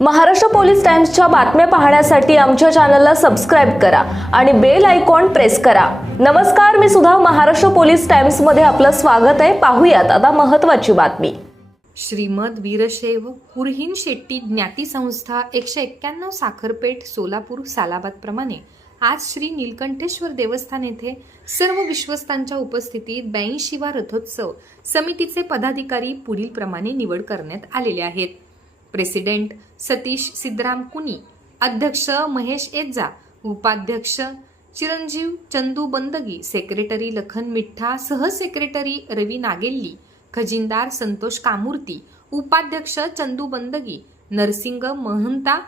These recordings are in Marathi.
महाराष्ट्र पोलीस टाइम्सच्या बातम्या पाहण्यासाठी आमच्या चॅनलला सबस्क्राईब करा आणि बेल आयकॉन प्रेस करा. नमस्कार मी सुद्धा महाराष्ट्र पोलीस टाइम्समध्ये आपलं स्वागत आहे. पाहूयात आता महत्वाची बातमी. श्रीमद वीरशैव कुरहीन शेट्टी ज्ञाती संस्था एकशे एक्क्याण्णव साखरपेठ सोलापूर सालाबाद प्रमाणे आज श्री नीलकंठेश्वर देवस्थान येथे सर्व विश्वस्तांच्या उपस्थितीत ब्याऐंशीवा रथोत्सव समितीचे पदाधिकारी पुढील प्रमाणे निवड करण्यात आलेले आहेत. प्रेसिडेंट सतीश सिद्धराम कुनी अध्यक्ष महेश एज्जा उपाध्यक्ष चिरंजीव चंदू बंदगी सेक्रेटरी लखन मिठ्ठा सहसेक्रेटरी रवी नागेल्ली खजिनदार संतोष कामूर्ती उपाध्यक्ष चंदू बंदगी नरसिंग महंता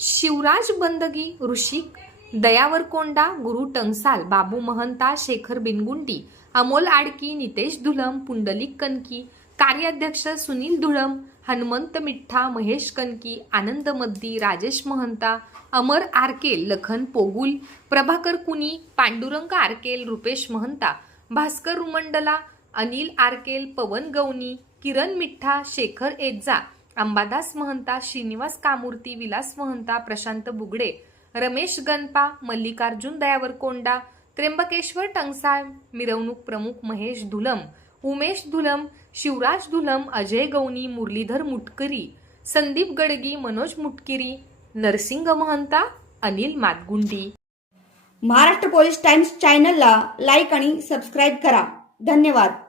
शिवराज बंदगी ऋषिक दयावर कोंडा गुरु टंगसाल बाबू महंता शेखर बिनगुंडी अमोल आडकी नितेश धुलम पुंडलिक कनकी कार्याध्यक्ष सुनील धुळम हनुमंत मिठ्ठा महेश कनकी आनंद मद्दी राजेश महंता अमर आरकेल लखन पोगुल प्रभाकर कुनी पांडुरंग आरकेल रुपेश महंता भास्कर रुमंडला अनिल आरकेल पवन गवनी किरण मिठ्ठा शेखर एज्जा अंबादास महंता श्रीनिवास कामूर्ती विलास महंता प्रशांत बुगडे रमेश गणपा मल्लिकार्जुन दयावर कोंडा त्र्यंबकेश्वर टंगसाळ मिरवणूक प्रमुख महेश धुलम उमेश धुलम शिवराज धुलम अजय गवनी मुरलीधर मुटकरी संदीप गडगी मनोज मुटकिरी नरसिंग महंता अनिल मातगुंडी. महाराष्ट्र पोलीस टाइम्स चॅनलला लाईक आणि सबस्क्राईब करा. धन्यवाद.